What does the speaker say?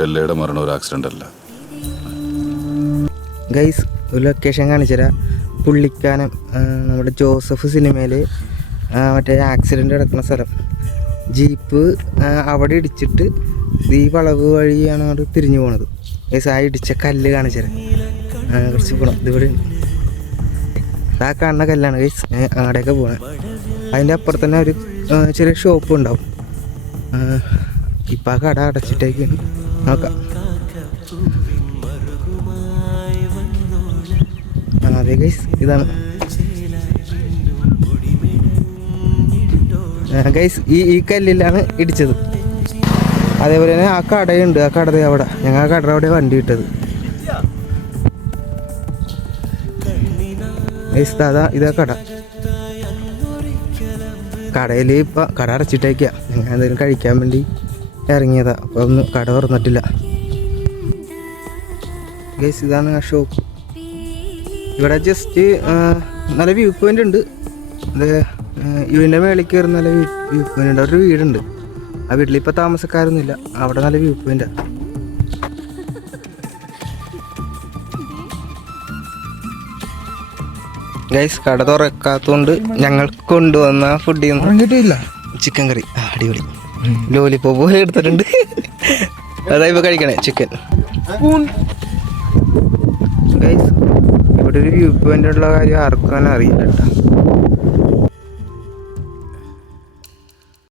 സ്റ്റെല്ലയുടെ മരണം ഒരു ആക്സിഡന്റ് അല്ല. ഗൈസ് ഒരു ലൊക്കേഷൻ കാണിച്ചുതരാം. പുള്ളിക്കാനം നമ്മുടെ ജോസഫ് സിനിമയിൽ മറ്റേ ആക്സിഡൻ്റ് നടക്കുന്ന സ്ഥലം. ജീപ്പ് അവിടെ ഇടിച്ചിട്ട് ഈ വളവ് വഴിയാണ് അവിടെ തിരിഞ്ഞു പോണത്. ഗൈസ് ആ ഇടിച്ച കല്ല് കാണിച്ചുതരാം. കുറച്ച് പോകണം. ഇതിവിടെ ആ കാണുന്ന കല്ലാണ് ഗൈസ്. അങ്ങോട്ടേക്ക് പോകണം. അതിൻ്റെ അപ്പുറത്ത് തന്നെ ഒരു ചെറിയ ഷോപ്പ് ഉണ്ടാവും. ഇപ്പം ആ കട അടച്ചിട്ടേക്ക് നോക്കാം. അതെ ഗൈസ് ഇതാണ് ഗൈസ്. ഈ കല്ലിലാണ് ഇടിച്ചത്. അതേപോലെ തന്നെ ആ കടയുണ്ട്. ആ കട അവിടെ ഞങ്ങൾ ആ കട അവിടെ വണ്ടി ഇട്ടത് ഗൈസ്. ഇതാ കട. കടയിൽ ഇപ്പം കട അടച്ചിട്ടേക്കാ. ഞങ്ങൾ എന്തെങ്കിലും കഴിക്കാൻ വേണ്ടി ഇറങ്ങിയതാ. അപ്പോൾ ഒന്നും കട തുറന്നിട്ടില്ല ഗൈസ്. ഇതാണ് ആ ഷോപ്പ്. ഇവിടെ ജസ്റ്റ് നല്ല വ്യൂ പോയിൻ്റ് ഉണ്ട്. അത് ഇതിൻ്റെ മേളിൽ കയറി നല്ല വ്യൂ പോയിൻ്റ് ഉണ്ട്. അവിടെ ഒരു വീടുണ്ട്. ആ വീട്ടിൽ ഇപ്പോൾ താമസക്കാരൊന്നുമില്ല. അവിടെ നല്ല വ്യൂ പോയിൻ്റാണ് ഗൈസ്. കട തുറക്കാത്തതുകൊണ്ട് ഞങ്ങൾ കൊണ്ടുവന്ന ഫുഡിൽ നിന്ന് ചിക്കൻ കറി അടിപൊളി. ലോലിപ്പോപ്പ് പോലെ എടുത്തിട്ടുണ്ട്. അതായത് ഇപ്പോൾ കഴിക്കണേ ചിക്കൻ. ഗൈസ് ഇവിടെ ഒരു വ്യൂ പോയിന്റ് ഉള്ള കാര്യം ആർക്കും തന്നെ അറിയില്ല കേട്ടോ.